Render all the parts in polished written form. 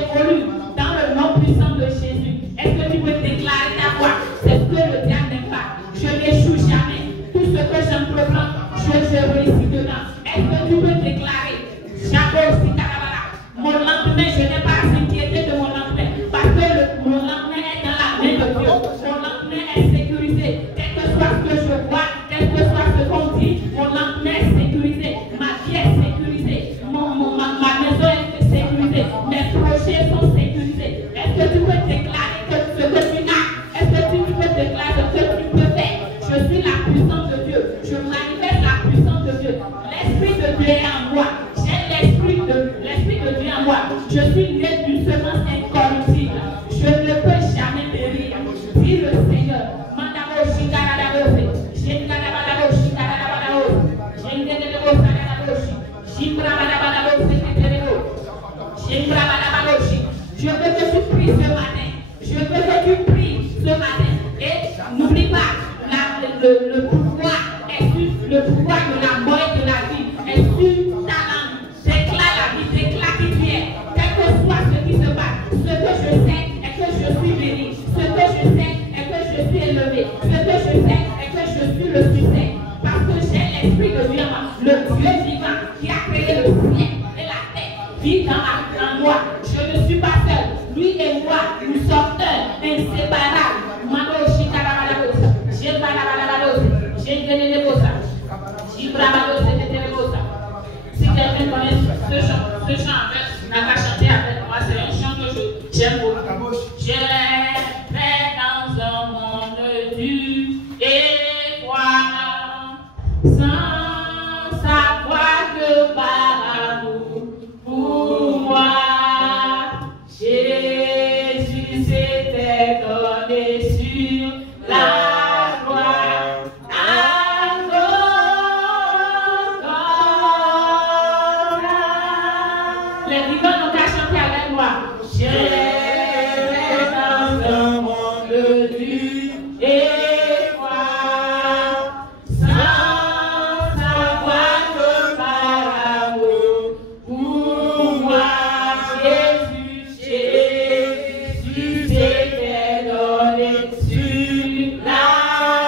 j'évolue dans le nom puissant de Jésus. Est-ce que tu peux déclarer ta voix? C'est ce que le diable n'aime pas. Je n'échoue jamais. Tout ce que j'entreprends, je réussis dedans. Est-ce que tu peux déclarer? Mon lendemain, je n'ai pas à s'inquiéter de mon lendemain. Parce que mon lendemain est dans la main de Dieu. Mon lendemain est sécurisé. Quel que soit ce que je vois, quel que soit ce qu'on dit, mon lendemain est sécurisé. Ma vie est sécurisée. Ma maison est sécurisée. Mes projets sont sécurisés. Est-ce que tu peux déclarer que ce que tu as? Est-ce que tu peux déclarer ce que tu peux faire? Je suis la puissance de Dieu. Je manifeste la puissance de Dieu. L'Esprit de Dieu est en moi. J'ai l'Esprit de Dieu en moi. Je suis né d'une semence incorruptible. Je ne peux jamais périr. Dit le Seigneur. Je veux que tu pries ce matin. Je veux que tu pries ce matin. Et n'oublie pas, le pouvoir est sur le pouvoir de la mort et de la vie. Est sur ta langue. Déclare la vie, déclare qui tu es. Quel que soit ce qui se passe. Ce que je sais est que je suis béni. Ce que je sais est que je suis élevé. Ce que je sais est que je suis le succès. Parce que j'ai l'Esprit de Dieu en moi. Le Dieu vivant qui a créé le ciel et la terre vit en moi. Je ne suis pas seul. Lui et moi, nous sommes un, inséparables. Si quelqu'un connaît ce chant, n'a qu'à chanter avec moi. C'est un chant que j'aime beaucoup. Je vais dans un monde dur et froid, sans savoir que par amour pour moi, Jésus s'était donné sur la croix. Les vivants n'ont qu'à chanter avec moi. Je vais dans un monde dur et froid, sans savoir que par amour pour moi, Jésus s'était donné sur la croix.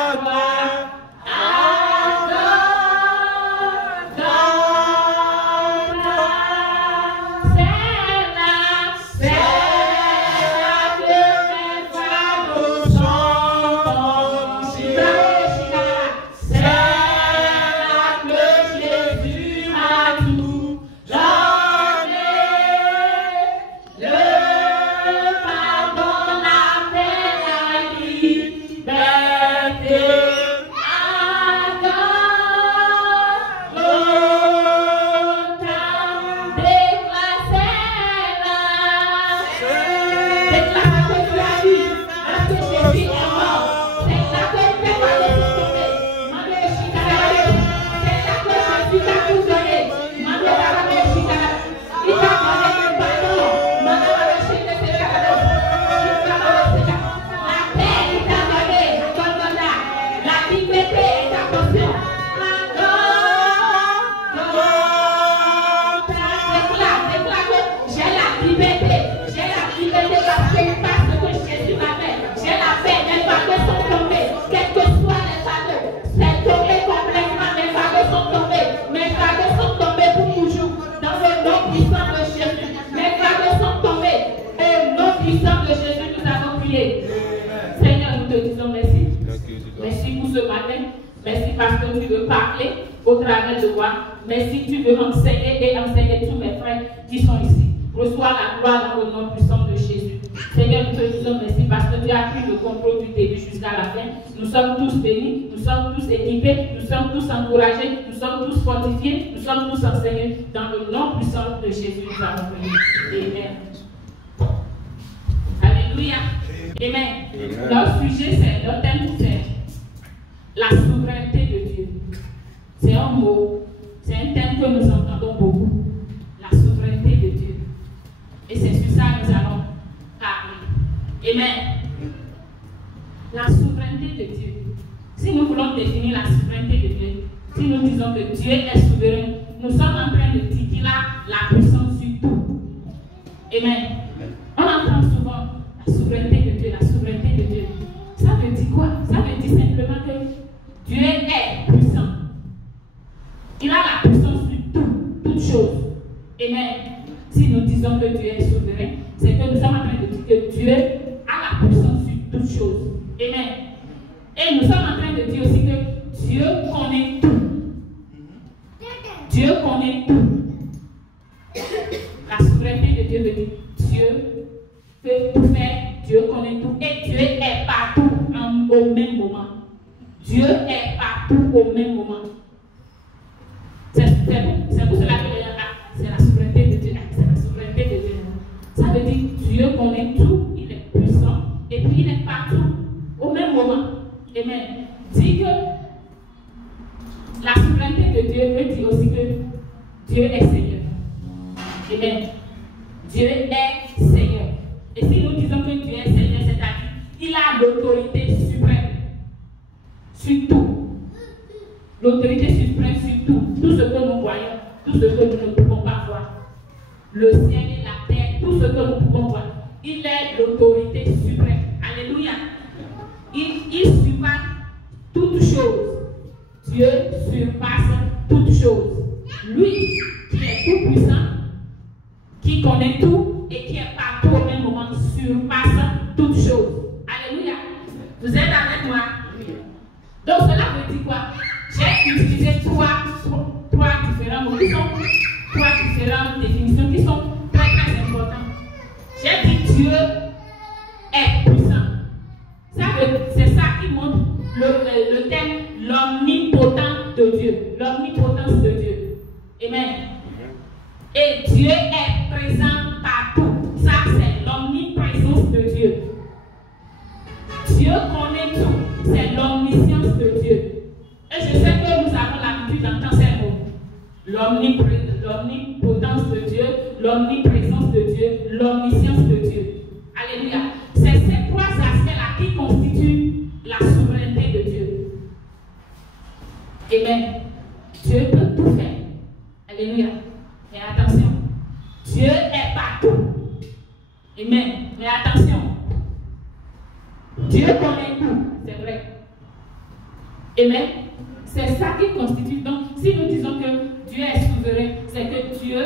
Merci parce que tu veux parler au travers de moi. Merci, tu veux enseigner et enseigner tous mes frères qui sont ici. Reçois la gloire dans le nom puissant de Jésus. Seigneur, nous te disons merci parce que tu as pris le contrôle du début jusqu'à la fin. Nous sommes tous bénis, nous sommes tous équipés, nous sommes tous encouragés, nous sommes tous fortifiés, nous sommes tous enseignés. Dans le nom puissant de Jésus, nous avons prié. Amen. Alléluia. Amen. Notre sujet, c'est notre thème, c'est la souveraineté de Dieu. C'est un mot, c'est un thème que nous entendons beaucoup. La souveraineté de Dieu. Et c'est sur ça que nous allons parler. Amen. La souveraineté de Dieu. Si nous voulons définir la souveraineté de Dieu, si nous disons que Dieu est souverain, nous sommes en train de dire qu'il a la puissance sur tout. Amen. Il a la puissance sur toutes choses. Amen. Si nous disons que Dieu est souverain, c'est que nous sommes en train de dire que Dieu a la puissance sur toutes choses. Amen. Et nous sommes en train de dire aussi que Dieu connaît tout. Dieu connaît tout. La souveraineté de Dieu veut dire Dieu peut tout faire, Dieu connaît tout et Dieu est partout au même moment. Dieu est partout au même moment. C'est pour cela que c'est la souveraineté de Dieu. C'est la souveraineté de Dieu. Ça veut dire Dieu connaît tout, il est puissant et puis il est partout au même moment. Amen. Dit que la souveraineté de Dieu veut dire aussi que Dieu est Seigneur. Amen. Dieu est Seigneur. Et si nous disons que Dieu est Seigneur, c'est-à-dire il a l'autorité suprême sur tout. L'autorité suprême sur tout. Tout ce que nous voyons, tout ce que nous ne pouvons pas voir. Le ciel et la terre, tout ce que nous pouvons voir. Il est l'autorité suprême. Alléluia. Il surpasse toutes choses. Dieu surpasse toutes choses. Lui qui est tout puissant, qui connaît tout et qui est partout au même moment, surpasse toutes choses. Alléluia. Vous êtes avec moi? Donc cela veut dire quoi? J'ai utilisé trois différents mots qui sont trois différentes définitions qui sont très très importantes. J'ai dit Dieu est puissant. C'est ça qui montre le terme l'omnipotent de Dieu. L'omnipotence de Dieu. Amen. Et Dieu est présent partout. Ça, c'est l'omniprésence de Dieu. Dieu connaît tout. C'est l'omniscience de Dieu. Et je sais que nous avons l'habitude d'entendre ces mots. L'omnipotence de Dieu, l'omniprésence de Dieu, l'omniscience de Dieu. Alléluia. C'est ces trois aspects-là qui constituent la souveraineté de Dieu. Amen. Dieu peut tout faire. Alléluia. Mais attention, Dieu est partout. Amen. Mais attention, Dieu connaît tout, c'est vrai. Amen. C'est ça qui constitue. Donc, si nous disons que Dieu est souverain, c'est que Dieu,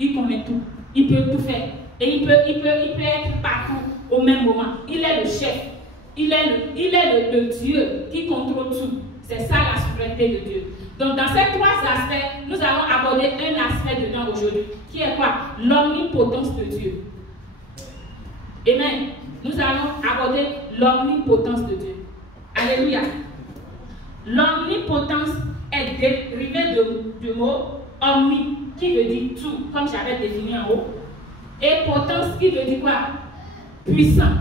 il connaît tout. Il peut tout faire. Et il peut être partout au même moment. Il est le chef. Il est le Dieu qui contrôle tout. C'est ça la souveraineté de Dieu. Donc, dans ces trois aspects, nous allons aborder un aspect dedans aujourd'hui, qui est quoi? L'omnipotence de Dieu. Amen. Nous allons aborder l'omnipotence de Dieu. Alléluia. L'omnipotence est dérivée du mot omni, qui veut dire tout, comme j'avais défini en haut, et potence, qui veut dire quoi? Puissant.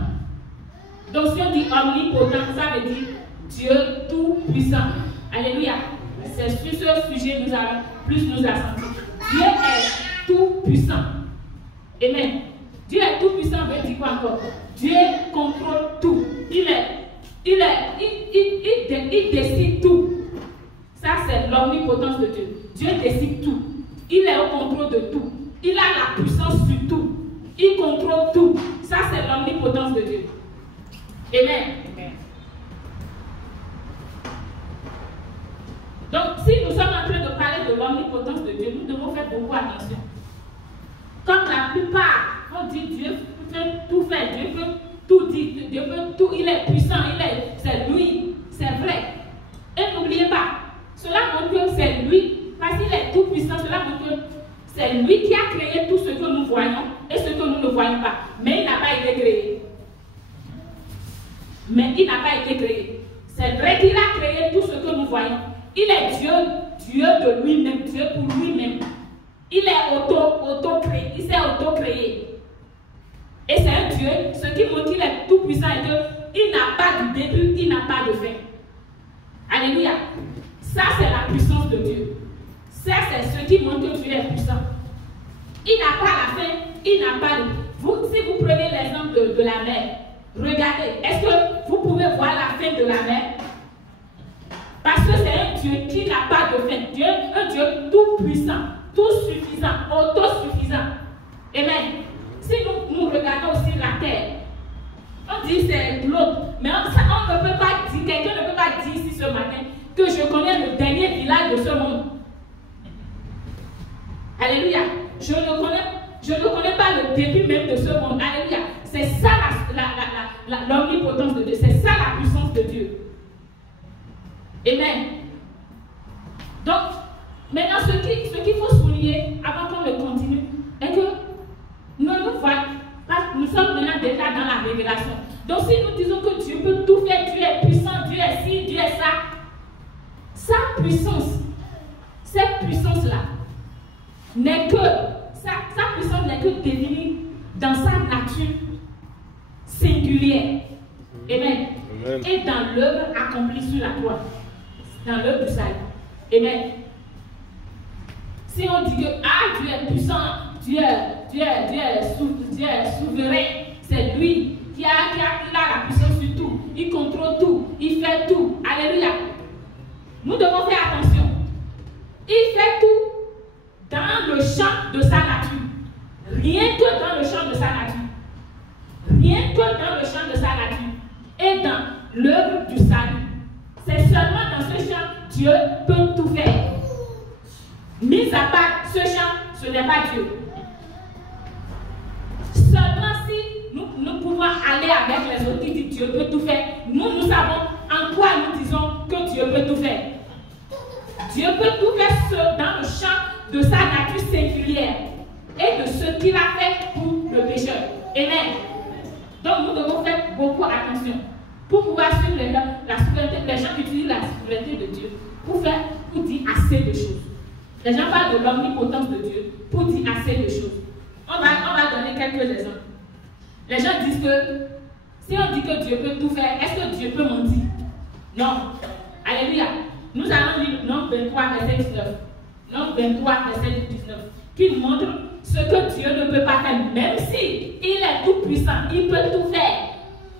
Donc, si on dit omnipotent, ça veut dire Dieu tout puissant. Alléluia. C'est sur ce sujet que nous allons plus nous accentrer. Dieu est tout puissant. Amen. Dieu est tout puissant veut dire quoi encore? Dieu contrôle tout. Il décide tout. Ça, c'est l'omnipotence de Dieu. Dieu décide tout. Il est au contrôle de tout. Il a la puissance sur tout. Il contrôle tout. Ça, c'est l'omnipotence de Dieu. Amen. Amen. Donc, si nous sommes en train de parler de l'omnipotence de Dieu, nous devons faire beaucoup attention. Comme la plupart, on dit Dieu peut tout faire, Dieu peut tout dire, Dieu peut tout, il est puissant, c'est lui, c'est vrai. Et n'oubliez pas, cela montre que c'est lui, parce qu'il est tout puissant, cela montre que c'est lui qui a créé tout ce que nous voyons et ce que nous ne voyons pas. Mais il n'a pas été créé. Mais il n'a pas été créé. C'est vrai qu'il a créé tout ce que nous voyons. Il est Dieu, Dieu de lui-même, Dieu pour lui-même. Il est auto-créé, il s'est auto-créé. Et c'est un Dieu, ce qui montre qu'il est tout puissant et qu'il n'a pas de début, il n'a pas de fin. Alléluia. Ça, c'est la puissance de Dieu. Ça, c'est ce qui montre que Dieu est puissant. Il n'a pas la fin, il n'a pas de... Si vous prenez l'exemple de la mer, regardez, est-ce que vous pouvez voir la fin de la mer? Parce que c'est un Dieu qui n'a pas de fin. Dieu, un Dieu tout puissant, tout suffisant, autosuffisant. Amen. Si nous regardons aussi la terre, on dit c'est globe, mais on ne peut pas dire, quelqu'un ne peut pas dire ici ce matin que je connais le dernier village de ce monde. Alléluia. Je ne connais pas le début même de ce monde. Alléluia. C'est ça l'omnipotence de Dieu. C'est ça la puissance de Dieu. Amen. Donc, maintenant, ce qu'il faut souligner avant qu'on ne continue est que nous sommes maintenant déjà dans la révélation. Donc, si nous disons que Dieu peut tout faire, Dieu est puissant, Dieu est ci, Dieu est ça, sa puissance, cette puissance-là, sa puissance n'est que définie dans sa nature singulière. Amen. Amen. Et dans l'œuvre accomplie sur la croix. Dans l'œuvre du salut. Amen. Si on dit que Dieu est puissant, Dieu est souverain, c'est lui qui a la puissance sur tout. Il contrôle tout, il fait tout. Alléluia. Nous devons faire attention. Il fait tout dans le champ de sa nature. Rien que dans le champ de sa nature. Rien que dans le champ de sa nature. Et dans l'œuvre du salut. C'est seulement dans ce champ que Dieu peut tout faire. Mis à part ce champ, ce n'est pas Dieu. Seulement si nous pouvons aller avec les autres qui disent Dieu peut tout faire, nous savons en quoi nous disons que Dieu peut tout faire. Dieu peut tout faire dans le champ de sa nature singulière et de ce qu'il a fait pour le pécheur. Amen. Donc nous devons faire beaucoup attention pour pouvoir suivre la souveraineté. Les gens utilisent la souveraineté de Dieu pour dire assez de choses. Les gens parlent de l'omnipotence de Dieu pour dire assez de choses. On va donner quelques exemples. Les gens disent que si on dit que Dieu peut tout faire, est-ce que Dieu peut mentir? Non. Alléluia. Nous allons lire Nombre 23, verset 19. Nombre 23, verset 19. Qui montre ce que Dieu ne peut pas faire, même si il est tout puissant, il peut tout faire.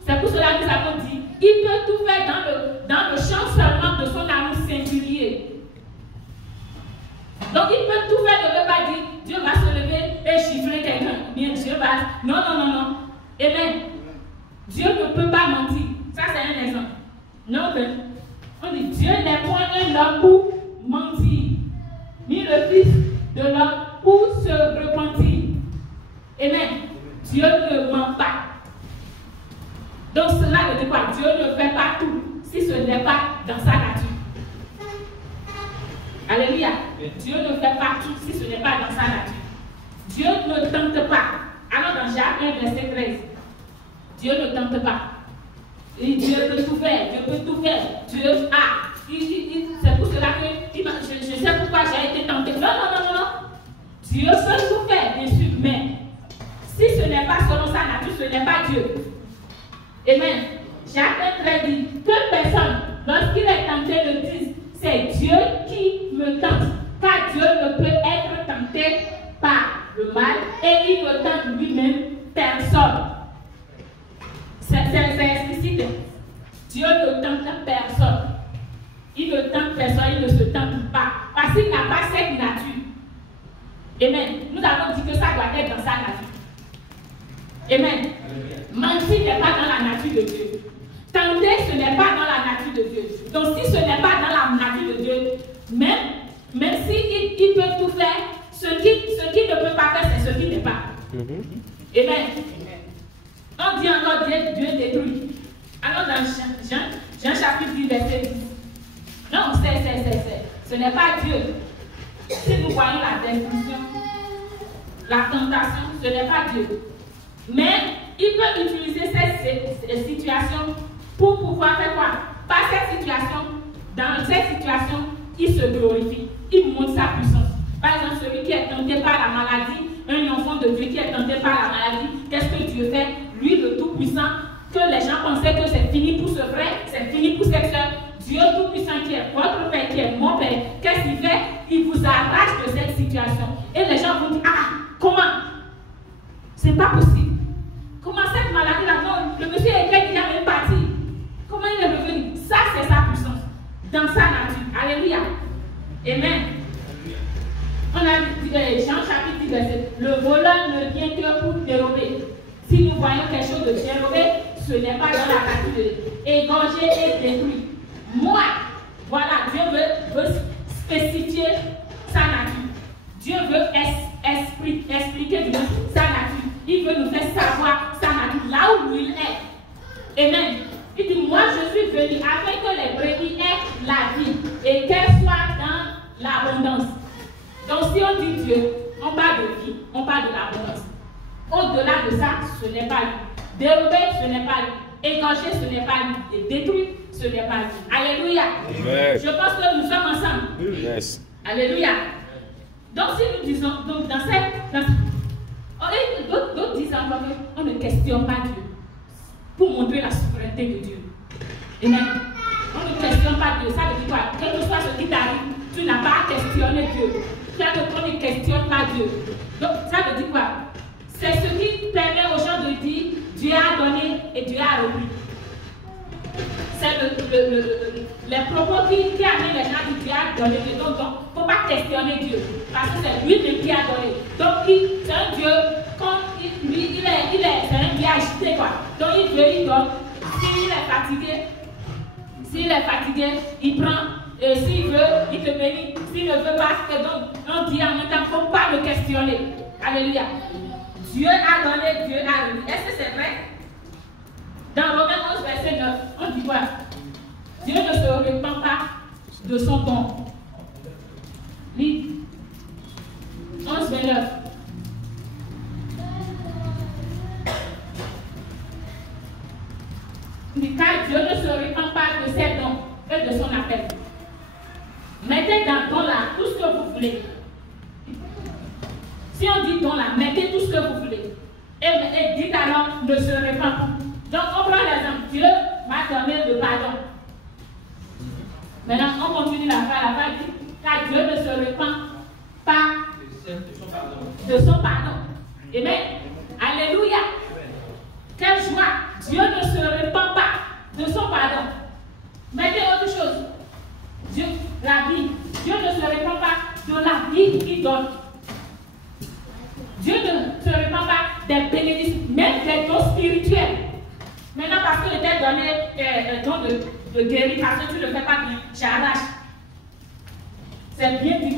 C'est pour cela que nous avons dit, il peut tout faire dans le champ seulement de son amour singulier. Donc il peut tout faire, ne veut pas dire Dieu va se lever et chiffrer quelqu'un. Bien, Dieu va. Non. Amen. Dieu ne peut pas mentir. Ça, c'est un exemple. Non, on dit Dieu n'est point un homme pour mentir, ni le fils de l'homme pour se repentir. Amen. Dieu ne ment pas. Donc cela veut dire quoi? Dieu ne fait pas tout si ce n'est pas dans sa nature. Alléluia. Dieu ne fait pas tout si ce n'est pas dans sa nature. Dieu ne tente pas. Alors dans Jacques 1, verset 13, Dieu ne tente pas. Et Dieu peut tout faire. Dieu peut tout faire. Dieu a. C'est pour cela que je sais pourquoi j'ai été tenté. Non. Dieu peut tout faire, bien sûr, mais si ce n'est pas selon sa nature, ce n'est pas Dieu. Amen. Jacques 1 dit que personne, lorsqu'il est tenté, le dise c'est Dieu qui me tente, car Dieu ne peut être tenté par le mal et il ne tente lui-même personne. C'est explicite. Dieu ne tente personne. Il ne tente personne, il ne se tente pas. Parce qu'il n'a pas cette nature. Amen. Nous avons dit que ça doit être dans sa nature. Amen. Mentir n'est pas dans la nature de Dieu. Tenter, ce n'est pas dans la nature de Dieu. Donc si ce n'est pas dans la nature de Dieu, même s'il il peut tout faire, ce qu'il ne peut pas faire, c'est ce qu'il n'est pas. Amen. On dit encore Dieu détruit. Alors dans Jean chapitre 10, verset 10. Non, ce n'est pas Dieu. Si nous voyons la destruction, la tentation, ce n'est pas Dieu. Mais il peut utiliser cette situation pour pouvoir faire quoi? Par cette situation, dans cette situation, il se glorifie. Il montre sa puissance. Par exemple, celui qui est tenté par la maladie, un enfant de Dieu qui est tenté par la maladie, qu'est-ce que Dieu fait? Lui, le Tout-Puissant, que les gens pensaient que c'est fini pour ce frère, c'est fini pour cette soeur. Dieu Tout-Puissant qui est votre Père, qui est mon Père, qu'est-ce qu'il fait? Il vous arrache de cette situation. Et les gens vont dire, comment? C'est pas possible. Comment cette maladie-là, non, le monsieur était déjà même parti. Comment il est revenu? Ça, c'est sa puissance. Dans sa nature. Alléluia. Amen. On a dit, Jean chapitre 10, verset. Le voleur ne vient que pour dérober. Si nous voyons quelque chose de dérobé, ce n'est pas dans la nature de égorger et détruire. Moi, voilà, Dieu veut spécifier sa nature. Dieu veut Donc si on dit Dieu, on parle de vie, on parle de l'abondance. Au-delà de ça, ce n'est pas lui. Dérober, ce n'est pas lui. Égorger, ce n'est pas lui. Et détruire, ce n'est pas lui. Alléluia. Amen. Je pense que nous sommes ensemble. Yes. Alléluia. Donc si nous disons, donc d'autres disent encore qu'on ne questionne pas Dieu pour montrer la souveraineté de Dieu. Amen. On ne questionne pas Dieu. Ça veut dire quoi? Quel que soit ce qui t'arrive, tu n'as pas à questionner Dieu. On ne questionne pas Dieu. Donc ça veut dire quoi? C'est ce qui permet aux gens de dire Dieu a donné et Dieu a repris. C'est les propos qui amènent les gens à dire Dieu a donné. Donc il ne faut pas questionner Dieu. Parce que c'est lui qui a donné. Donc c'est un Dieu, quand c'est un Dieu agité quoi. Donc il veut, il donne. S'il est fatigué, il prend. Et s'il veut, il te bénit. S'il ne veut pas, donc on dit en même temps, il ne faut pas le questionner. Alléluia. Dieu a donné, Dieu a remis. Est-ce que c'est vrai? Dans Romains 11, verset 9, on dit quoi? Dieu ne se repent pas de son don. Lis. 11, 29. Car Dieu ne se repent pas de ses dons et de son appel. Mettez dans don là tout ce que vous voulez. Si on dit don là, mettez tout ce que vous voulez. Et dites alors, ne se repent pas. Donc on prend l'exemple, Dieu m'a donné le pardon. Maintenant on continue la phrase dit, car Dieu ne se repent pas de son pardon. Amen. Alléluia. Quelle joie. Dieu ne se repent pas de son pardon. Mettez autre chose. Dieu, la vie. Dieu ne se repent pas de la vie qu'il donne. Dieu ne se repent pas des bénédictions, même des dons spirituels. Maintenant, parce qu'il t'a donné un don de guérir, parce que tu ne le fais pas bien, j'arrache. C'est bien dit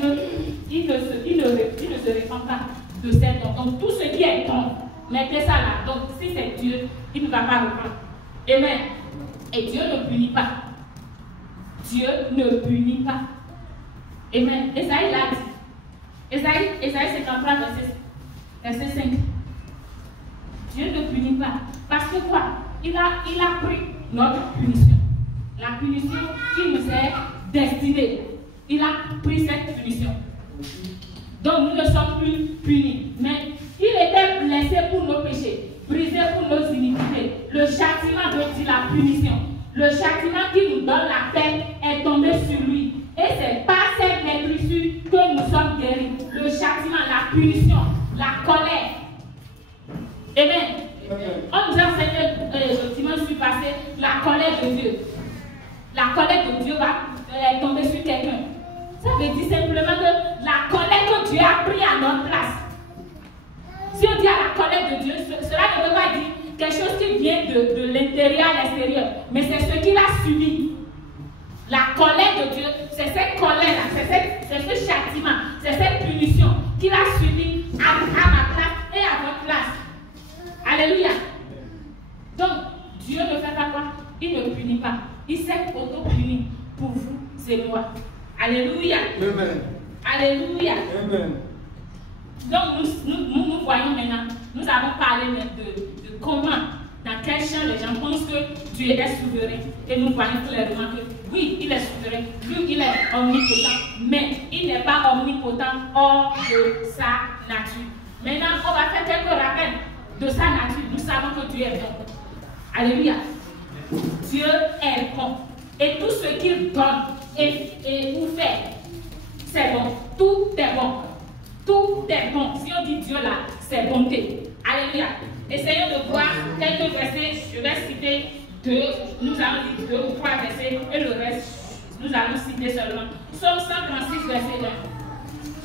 qu'il ne se repent pas de ses dons. Donc, tout ce qui est don, mettez ça là. Donc, si c'est Dieu, il ne va pas reprendre. Amen. Et Dieu ne punit pas. Dieu ne punit pas. Amen. Esaïe l'a dit. Esaïe 53, verset 5. Dieu ne punit pas. Parce que quoi? Il a pris notre punition. La punition qui nous est destinée. Il a pris cette punition. Donc nous ne sommes plus punis. Mais il était blessé pour nos péchés, brisé pour nos iniquités. Le châtiment veut dire la punition. Le châtiment qui nous donne la paix est tombé sur lui. Et c'est par cette maîtrise que nous sommes guéris. Le châtiment, la punition, la colère. Amen. On nous a enseigné le dimanche passé la colère de Dieu. La colère de Dieu va tomber sur quelqu'un. Ça veut dire simplement que la colère que Dieu a pris à notre place. Si on dit à la colère de Dieu, cela ne veut pas dire quelque chose qui vient de l'intérieur à l'extérieur, mais c'est ce qu'il a subi. La colère de Dieu, c'est cette colère-là, c'est ce châtiment, c'est cette punition qu'il a subi à ma place et à votre place. Alléluia. Donc, Dieu ne fait pas quoi? Il ne punit pas. Il s'est auto-puni pour vous et moi. Alléluia. Amen. Alléluia. Amen. Donc, nous voyons maintenant, nous avons parlé de comment, dans quel champ les gens pensent que Dieu est souverain. Et nous voyons clairement que oui, il est souverain, lui, il est omnipotent, mais il n'est pas omnipotent hors de sa nature. Maintenant, on va faire quelques rappels de sa nature. Nous savons que Dieu est bon. Alléluia. Dieu est bon. Et tout ce qu'il donne et vous fait, c'est bon. Tout est bon. Tout est bon. Si on dit Dieu là, c'est bonté. Alléluia. Essayons de voir quelques versets. Je vais citer deux. Nous allons dire 2 ou 3 versets et le reste, nous allons citer seulement. Psaume 136, verset 1.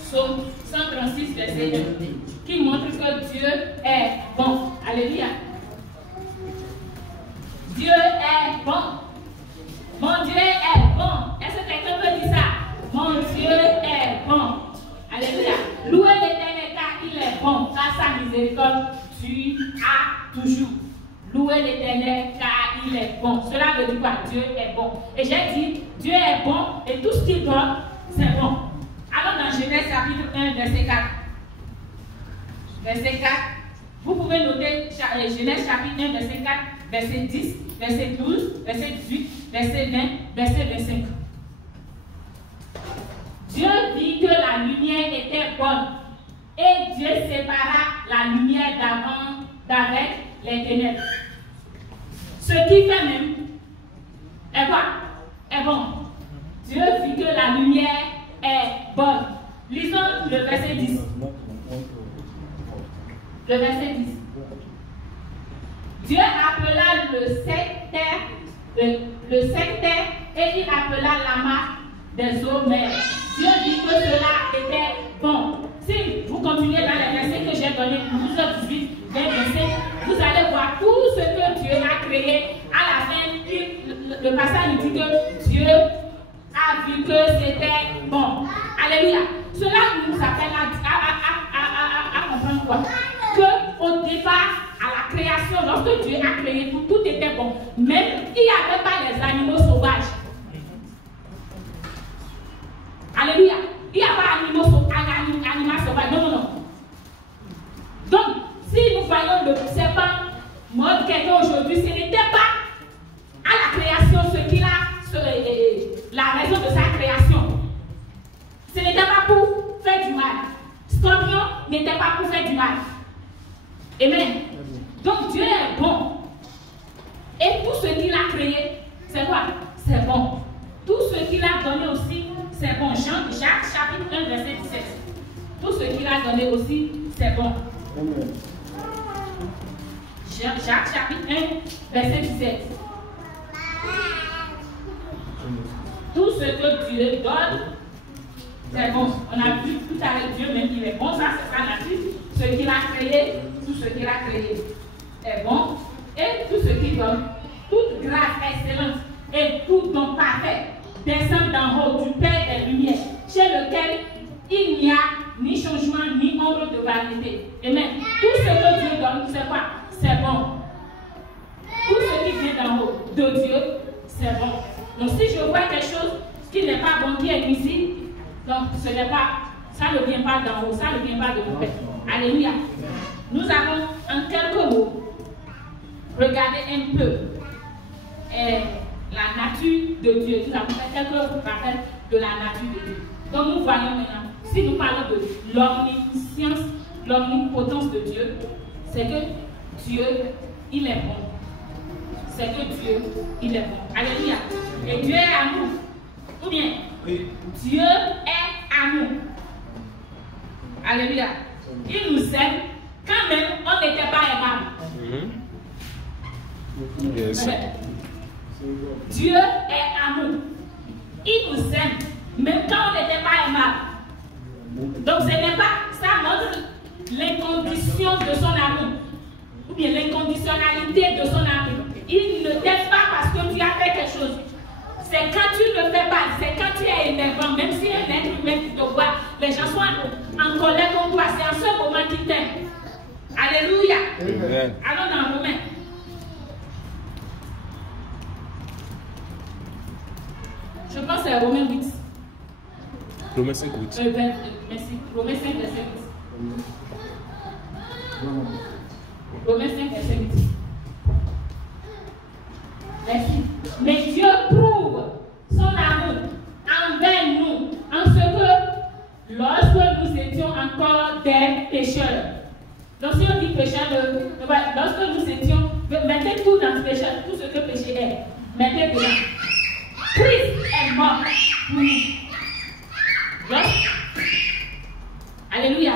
Psaume 136, verset 1. Qui montre que Dieu est bon. Alléluia. Dieu est bon. Mon Dieu est bon. Est-ce que quelqu'un peut dire ça? Mon Dieu est bon. Alléluia. Louez l'Éternel car il est bon. Car sa miséricorde dure toujours. Louez l'Éternel car il est bon. Cela veut dire quoi? Dieu est bon. Et j'ai dit, Dieu est bon et tout ce qu'il donne, c'est bon. Alors dans Genèse chapitre 1, verset 4. Verset 4. Vous pouvez noter Genèse chapitre 1, verset 4, verset 10, verset 12, verset 18, verset 20, verset 25. Dieu dit que la lumière était bonne et Dieu sépara la lumière d'avec les ténèbres. Ce qui fait même est quoi? Est bon. Dieu dit que la lumière est bonne. Lisons le verset 10. Le verset 10. Dieu appela le sectaire et il appela la marque des eaux mères. Dieu dit que cela était bon. Si vous continuez dans les versets que j'ai donnés, 12, 18, 20, 25, vous allez voir tout ce que Dieu a créé. À la fin, le passage nous dit que Dieu a vu que c'était bon. Alléluia. Cela nous appelle à comprendre quoi? Qu'au départ, à la création, lorsque Dieu a créé tout, tout était bon. Même il n'y avait pas les animaux sauvages. Alléluia. Il n'y a pas animaux sauvages. Non, non, non. Donc, si nous voyons le serpent mort quelqu'un aujourd'hui, ce n'était pas à la création ce qu'il a, la raison de sa création. Ce n'était pas pour faire du mal. Scorpion n'était pas pour faire du mal. Amen. Donc Dieu est bon. Et tout ce qu'il a créé, c'est quoi? C'est bon. Tout ce qu'il a donné aussi, c'est bon. Jacques chapitre 1, verset 17. Tout ce qu'il a donné aussi, c'est bon. Jacques chapitre 1, verset 17. Tout ce que Dieu donne, c'est bon. On a vu tout à l'heure, Dieu même, il est bon. Ça, c'est sa nature. Ce qu'il a créé, tout ce qu'il a créé est bon. Et tout ce qu'il donne, toute grâce excellente et tout don parfait descend d'en haut du Père des Lumières, chez lequel il n'y a ni changement ni ombre de vanité. Amen. Tout ce que Dieu donne, c'est quoi? C'est bon. Tout ce qui vient d'en haut de Dieu, c'est bon. Donc si je vois quelque chose qui n'est pas bon, qui est ici, donc ce n'est pas, ça ne vient pas d'en haut, ça ne vient pas de mon Père. Alléluia. Nous avons en quelques mots regardé un peu la nature de Dieu. Nous avons fait quelques rappels de la nature de Dieu. Donc nous voyons maintenant, si nous parlons de l'omniscience, l'omnipotence de Dieu, c'est que Dieu, il est bon. C'est que Dieu, il est bon. Alléluia. Et Dieu est amour. Ou bien, Dieu est amour. Alléluia. Il nous aime quand même on n'était pas aimable. Yes. Dieu est amour. Il nous aime même quand on n'était pas aimable. Donc ce n'est pas, ça montre l'incondition de son amour. Ou bien l'inconditionnalité de son amour. Il ne t'aime pas parce que tu as fait quelque chose. C'est quand tu ne le fais pas, c'est quand tu es énervant, même si un être humain qui te voit, les gens sont en colère contre toi, c'est en ce moment qu'ils t'aiment. Alléluia. Amen. Allons dans Romains. Je pense que c'est Romains 8. Romains 5, 8. Merci. Romains 5, verset 8. Romains 5, verset 8. Merci. Mais Dieu prouve son amour envers nous en ce que lorsque nous étions encore des pécheurs. Donc si on dit pécheur, lorsque nous étions, mettez tout dans ce pécheur, tout ce que péché est. Mettez dedans. Christ est mort pour nous. Alléluia.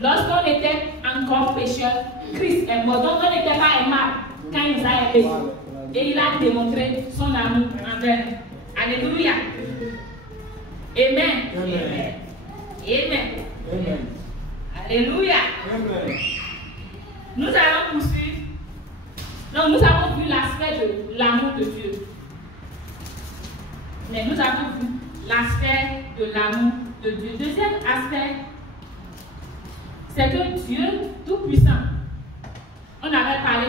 Lorsqu'on était encore pécheurs, Christ est mort. Donc on n'était pas aimable quand il nous a aimés. Et il a démontré son amour envers nous. Alléluia. Amen. Amen. Amen. Amen. Alléluia. Amen. Nous allons poursuivre. Donc nous avons vu l'aspect de l'amour de Dieu. Mais nous avons vu l'aspect de l'amour de Dieu. Deuxième aspect, c'est que Dieu Tout-Puissant. On avait parlé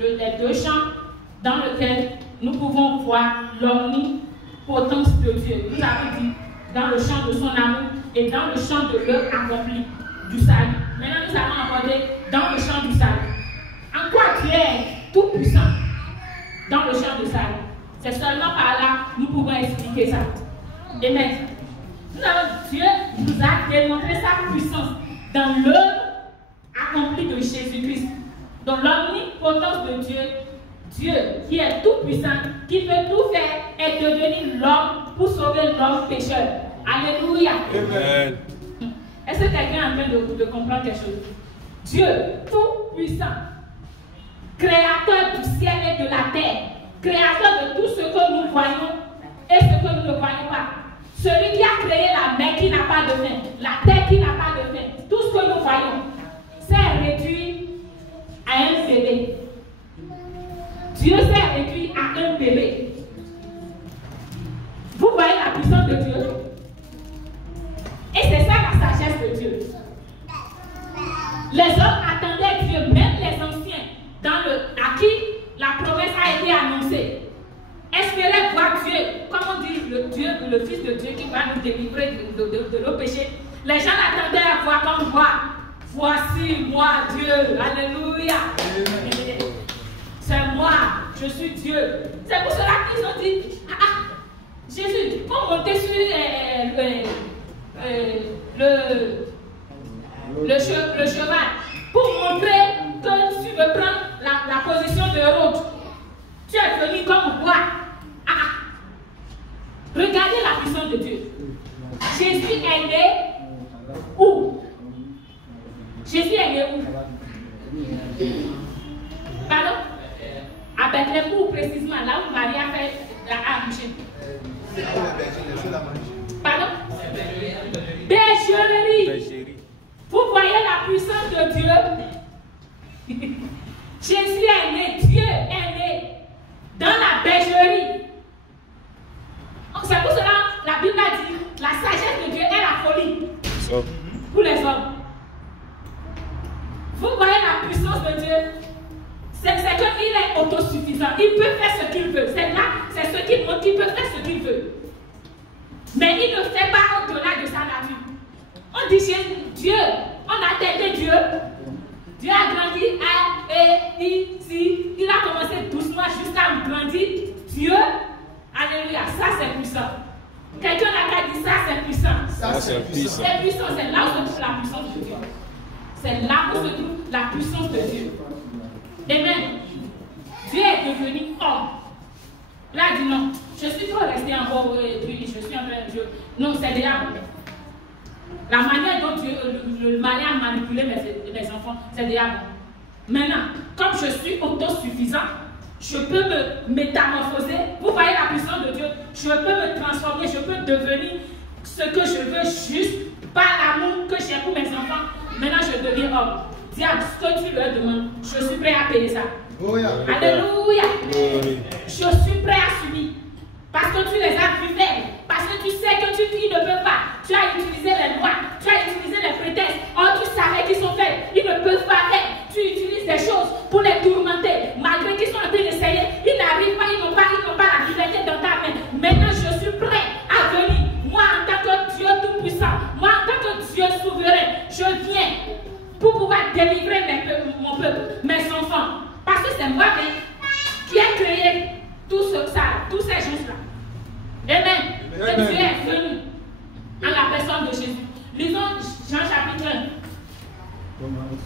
des deux champs dans lesquels nous pouvons voir l'omnipotence de Dieu. Nous avons dit dans le champ de son amour et dans le champ de l'œuvre accomplie du salut. Maintenant, nous allons aborder dans le champ du salut. En quoi Dieu est tout puissant dans le champ du salut? C'est seulement par là que nous pouvons expliquer ça. Amen. Dieu nous a démontré sa puissance dans l'œuvre accomplie de Jésus-Christ. Dans l'omnipotence de Dieu, Dieu qui est tout puissant, qui peut tout faire, est devenu l'homme pour sauver l'homme pécheur. Alléluia. Amen. Est-ce que quelqu'un est en train de comprendre quelque chose? Dieu tout puissant, créateur du ciel et de la terre, créateur de tout ce que nous voyons et ce que nous ne voyons pas. Celui qui a créé la mer qui n'a pas de fin, la terre qui n'a pas de fin, tout ce que nous voyons, s'est réduit à un bébé. Dieu s'est réduit à un bébé. Vous voyez la puissance de Dieu? Et c'est ça la sagesse de Dieu. Les hommes attendaient Dieu, même les anciens, à qui la promesse a été annoncée. Espéraient voir Dieu, comme on dit le Fils de Dieu qui va nous délivrer de nos péchés. Les gens attendaient à voir comme voir. Voici moi Dieu. Alléluia. C'est moi, je suis Dieu. C'est pour cela qu'ils ont dit, Jésus, faut monter sur le cheval pour montrer que tu veux prendre la position de Hérode. Tu es venu comme roi. Regardez la puissance de Dieu. Jésus est né où? Jésus est né où? Pardon? À Bethléem, où précisément? Là où Marie a fait la accoucher. Pardon? Bergerie. Vous voyez la puissance de Dieu? Jésus est né, Dieu est né dans la bergerie. C'est pour cela que la Bible a dit la sagesse de Dieu est la folie pour les hommes. Vous voyez la puissance de Dieu? C'est qu'il est autosuffisant. Il peut faire ce qu'il veut. C'est ce qu'il montre qu'il peut faire ce qu'il veut. Mais il ne fait pas au-delà de sa nature. On dit chez Dieu, on a têté Dieu. Dieu a grandi A, B, I, C. Il a commencé doucement jusqu'à grandir. Dieu, alléluia, ça c'est puissant. Quelqu'un a dit ça c'est puissant. Ça c'est puissant. C'est puissant, c'est là où se trouve la puissance de Dieu. C'est là où se trouve la puissance de Dieu. Amen. Dieu est devenu homme. Là, il dit non, je suis trop resté encore, je suis en train de... Non, c'est déjà bon. La manière dont Dieu, le mari a manipulé mes enfants, c'est déjà bon. Maintenant, comme je suis autosuffisant, je peux me métamorphoser. Vous voyez la puissance de Dieu? Je peux me transformer, je peux devenir ce que je veux juste par l'amour que j'ai pour mes enfants. Maintenant, je deviens homme. Diable, ce que tu leur demandes, je suis prêt à payer ça. Oh yeah. Alléluia. Je suis prêt à subir. Parce que tu les as vus faire. Parce que tu sais que ils ne peuvent pas. Tu as utilisé les lois. Tu as utilisé les prétextes. Or, tu savais qu'ils sont faits. Ils ne peuvent pas faire. Tu utilises des choses pour les tourmenter. Malgré qu'ils sont en train d'essayer, ils n'arrivent pas. Ils n'ont pas la liberté dans ta main. Maintenant, je suis prêt à venir. Moi, en tant que Dieu tout-puissant, moi, en tant que Dieu souverain, je viens pour pouvoir délivrer mon peuple, mes enfants. Parce que c'est moi-même qui ai créé tout ça, tous ces gens-là. Amen. Et Dieu est venu en la personne de Jésus. Lisons Jean chapitre 1.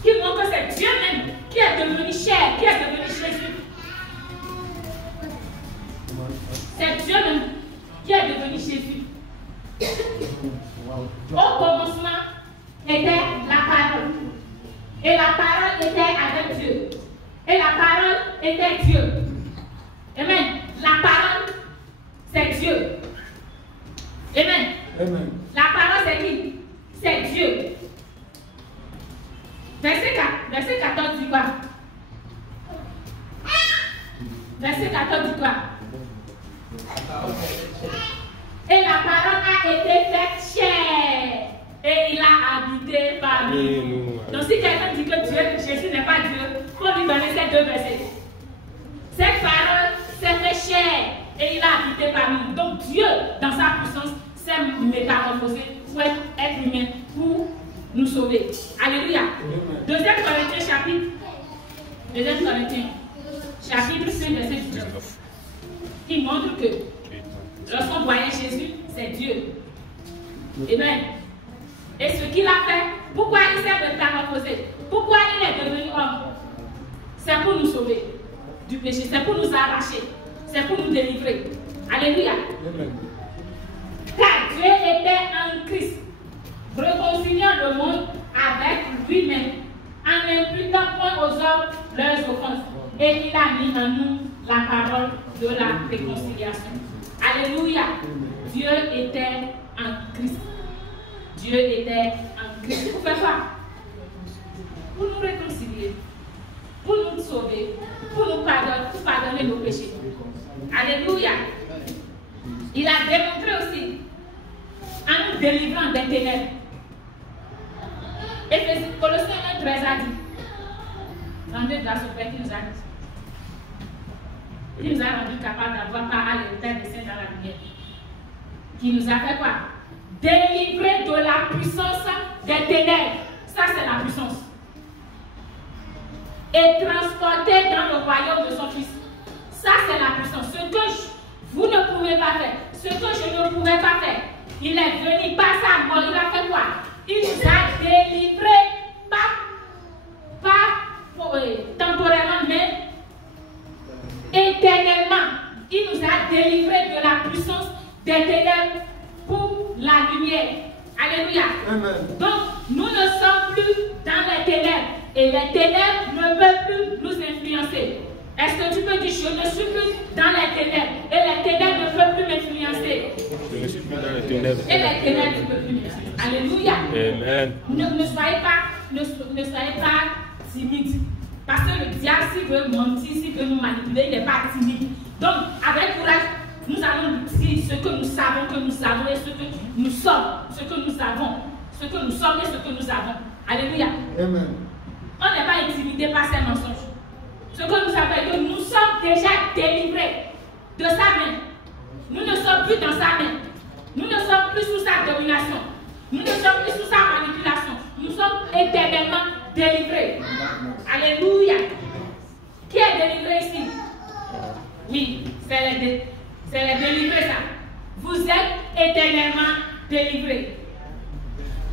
Qui montre que c'est Dieu même qui est devenu chair, qui est devenu Jésus. C'est Dieu même qui est devenu Jésus. Au commencement était la parole. Et la parole était avec Dieu. Et la parole était Dieu. Amen. La parole, c'est Dieu. Amen. Amen. La parole, c'est qui? C'est Dieu. Verset 14 dit quoi? Verset 14 dit quoi? Et la parole a été faite chair. Et il a habité parmi nous. Donc si quelqu'un dit que Dieu, Jésus n'est pas Dieu, il faut lui donner ces deux versets. Cette parole s'est fait chair et il a habité parmi nous. Donc Dieu, dans sa puissance, s'est métamorphosé souhaite être humain pour nous sauver. Alléluia. 2 Corinthiens chapitre 5, verset 19, qui montre que lorsqu'on voyait Jésus, c'est Dieu. Amen. Et ce qu'il a fait, pourquoi il s'est métamorphosé, pourquoi il est devenu homme, c'est pour nous sauver du péché, c'est pour nous arracher, c'est pour nous délivrer. Alléluia. Amen. Car Dieu était en Christ, réconciliant le monde avec lui-même, en n'imputant point aux hommes leurs offenses. Et il a mis en nous la parole de la réconciliation. Alléluia. Dieu était en Christ. Dieu était en Christ. Pour faire quoi? Pour nous réconcilier, pour nous sauver, pour nous pardonner nos péchés. Alléluia. Il a démontré aussi en nous délivrant des ténèbres. Et Colossiens 1, 13 a dit, rendez grâce au Père qui nous a dit. Il nous a rendu capable d'avoir part à l'héritage des saints dans la lumière. Qui nous a fait quoi? Délivrer de la puissance des ténèbres. Ça, c'est la puissance. Et transporter dans le royaume de son Fils. Ça, c'est la puissance. Ce que vous ne pouvez pas faire, ce que je ne pouvais pas faire, il est venu par sa mort. Il a fait quoi? Il nous a délivrés, pas temporairement, mais éternellement. Il nous a délivrés de la puissance des ténèbres pour la lumière. Alléluia. Amen. Donc, nous ne sommes plus dans les ténèbres. Et les ténèbres ne peuvent plus nous influencer. Est-ce que tu peux dire, je ne suis plus dans les ténèbres. Et les ténèbres ne peuvent plus m'influencer. Je ne suis plus dans les ténèbres. Et les ténèbres ne peuvent plus m'influencer. Alléluia. Amen. Ne soyez pas timides. Parce que le diable, s'il veut mentir, s'il veut nous manipuler, il n'est pas timide. Donc, avec courage, nous allons dire ce que nous savons et ce que nous sommes, ce que nous avons, ce que nous sommes et ce que nous avons. Alléluia. Amen. On n'est pas intimidé par ces mensonges. Ce que nous savons est que nous sommes déjà délivrés de sa main. Nous ne sommes plus dans sa main. Nous ne sommes plus sous sa domination. Nous ne sommes plus sous sa manipulation. Nous sommes éternellement délivrés. Alléluia. Qui est délivré ici? Oui, c'est les délivrés, ça. Vous êtes éternellement délivrés.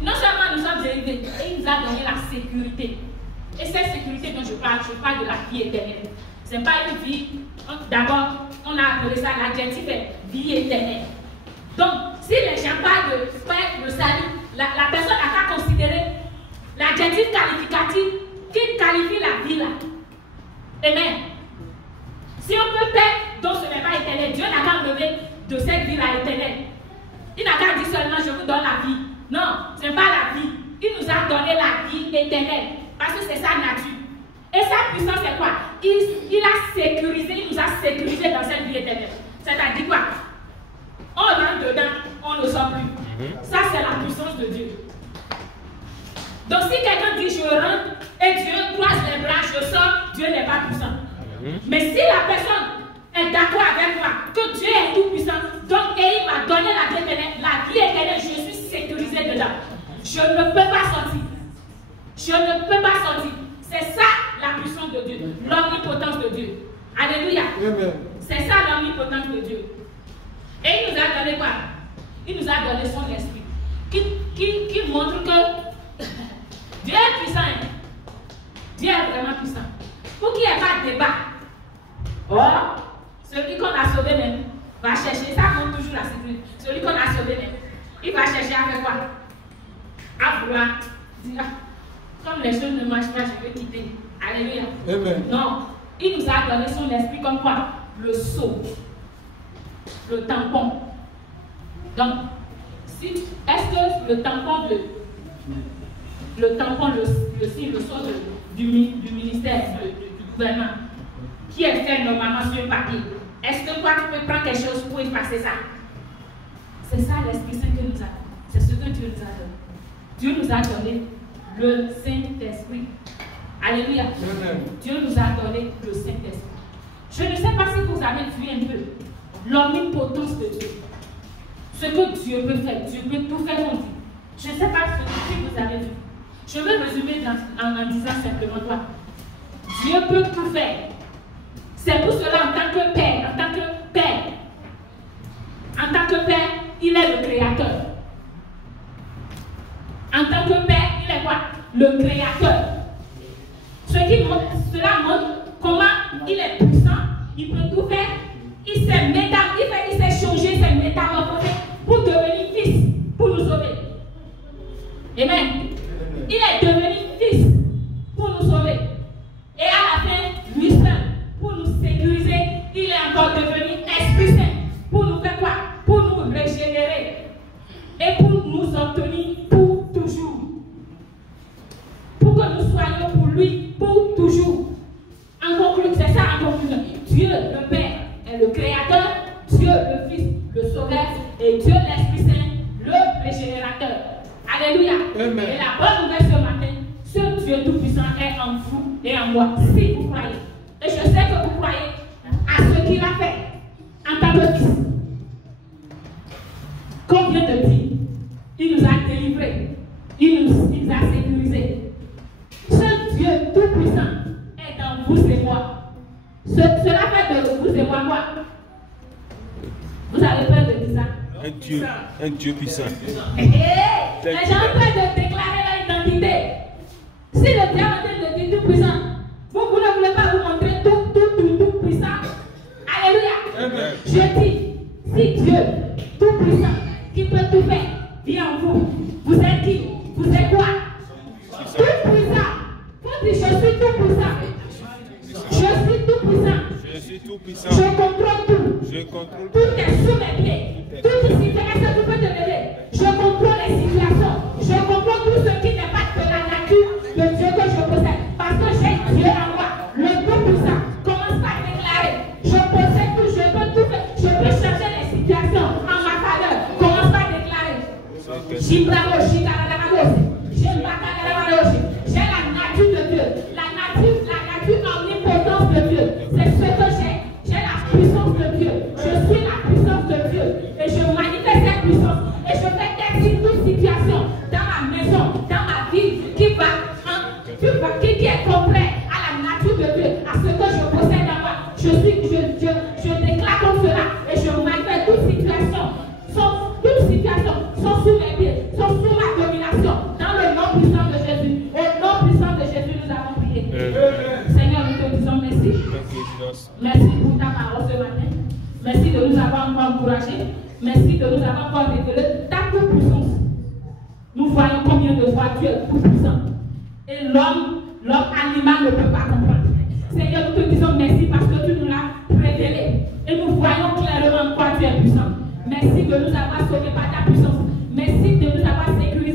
Non seulement nous sommes délivrés, il nous a donné la sécurité. Et cette sécurité dont je parle de la vie éternelle. Ce n'est pas une vie. D'abord, on a appelé ça l'adjectif vie éternelle. Donc, si les gens parlent de faire le salut, la personne n'a qu'à considérer l'adjectif qualificatif qui qualifie la vie là. Amen. Si on peut perdre, donc ce n'est pas éternel. Dieu n'a qu'à enlever de cette vie là éternelle. Il n'a qu'à dire seulement je vous donne la vie. Non, ce n'est pas la vie. Il nous a donné la vie éternelle. Parce que c'est sa nature. Et sa puissance, c'est quoi? Il a sécurisé, il nous a sécurisé dans cette vie éternelle. C'est-à-dire quoi? On rentre dedans, on ne sort plus. Ça, c'est la puissance de Dieu. Donc, si quelqu'un dit je rentre et Dieu croise les bras, je sors, Dieu n'est pas puissant. Mais si la personne est d'accord avec moi, que Dieu est tout puissant, donc et il m'a donné la vie éternelle, je suis sécurisé dedans. Je ne peux pas sortir. Je ne peux pas sortir. C'est ça la puissance de Dieu, l'omnipotence de Dieu. Alléluia. C'est ça l'omnipotence de Dieu. Et il nous a donné quoi? Il nous a donné son esprit qui montre que Dieu est puissant. Dieu est vraiment puissant. Pour qu'il n'y ait pas de débat. Oh, celui qu'on a sauvé même va chercher, ça montre toujours la sécurité. Celui qu'on a sauvé même, il va chercher à faire quoi? À vouloir dire. Comme les choses ne marchent pas, je vais quitter. Alléluia. Amen. Non, il nous a donné son esprit comme quoi? Le sceau, le tampon. Donc, est-ce que le tampon, le signe, le sceau du ministère, du gouvernement, qui est fait normalement sur le papier, est-ce que toi tu peux prendre quelque chose pour effacer ça? C'est ça l'Esprit Saint que nous avons. C'est ce que Dieu nous a donné. Dieu nous a donné le Saint-Esprit. Alléluia. Dieu nous a donné le Saint-Esprit. Je ne sais pas si vous avez vu un peu l'omnipotence de Dieu. Ce que Dieu peut faire. Dieu peut tout faire, on dit. Je ne sais pas ce que vous avez vu. Je vais résumer en disant simplement quoi. Dieu peut tout faire. C'est pour cela, en tant que Père, il est le Créateur. En tant que Père, il est quoi? Le Créateur. Cela montre comment il est puissant, il peut tout faire. Il s'est changé, il s'est métamorphosé pour devenir fils, pour nous sauver. Amen. Il est devenu fils pour nous sauver. Et à la fin, lui seul, pour nous sécuriser, il est encore devenu Esprit Saint. Pour nous faire quoi? Pour nous régénérer. Et pour nous obtenir pour toujours. Pour que nous soyons pour lui pour toujours. En conclusion, c'est ça en conclusion. Dieu le Père est le Créateur, Dieu le Fils, le Sauveur, et Dieu l'Esprit Saint, le Régénérateur. Alléluia. Amen. Et la bonne nouvelle ce matin, ce Dieu Tout-Puissant est en vous et en moi, si vous croyez. Et je sais que vous croyez à ce qu'il a fait en tant que Fils. Comme vient de dire, il nous a délivrés, il nous a sécurisés. Ce Dieu Tout-Puissant est dans vous et moi. Cela fait de vous et moi quoi? Vous avez peur de dire ça? Un Dieu puissant. Les gens ont peur de déclarer leur identité. Si le diable est de dire tout puissant, vous ne voulez pas vous montrer tout puissant. Alléluia. Amen. Je dis, si Dieu tout puissant, qui peut tout faire, vient en vous, vous êtes qui? Vous êtes quoi? Tout puissant. Vous dites, je suis tout puissant. Je suis tout puissant. Je suis tout puissant. Je contrôle tout. Je contrôle tout. Tout est sous mes pieds. Toute situation, tu peux te lever. Je contrôle les situations. Je contrôle tout ce qui n'est pas de la nature de Dieu que je possède. Parce que j'ai Dieu en moi. Le Tout-Puissant commence par déclarer. Je possède tout, je peux tout faire. Je peux changer les situations en ma faveur. Commence par déclarer. J'ai la nature de Dieu. La nature omnipotence de Dieu. C'est ce que j'ai. J'ai la puissance de Dieu. Je suis la puissance de Dieu. Et je manifeste cette puissance. Et je fais taire toute situation dans ma maison, dans ma vie, qui est contraire à la nature de Dieu, à ce que je possède en moi. Je déclare comme cela. Et je manifeste toute situation sont sous mes pieds, sont sous ma domination. Dans le nom puissant de Jésus. Au nom puissant de Jésus, nous avons prié. Seigneur, nous te disons merci. Merci pour ta parole ce matin. Merci de nous avoir encore encouragés. Merci de nous avoir encore révélé ta toute-puissance. Nous voyons combien de fois Dieu est tout-puissant. Et l'homme animal ne peut pas comprendre. Seigneur, nous te disons merci parce que tu nous l'as révélé. Et nous voyons clairement quoi tu es puissant. Merci de nous avoir sauvés par ta puissance. Merci de nous avoir sécurisés.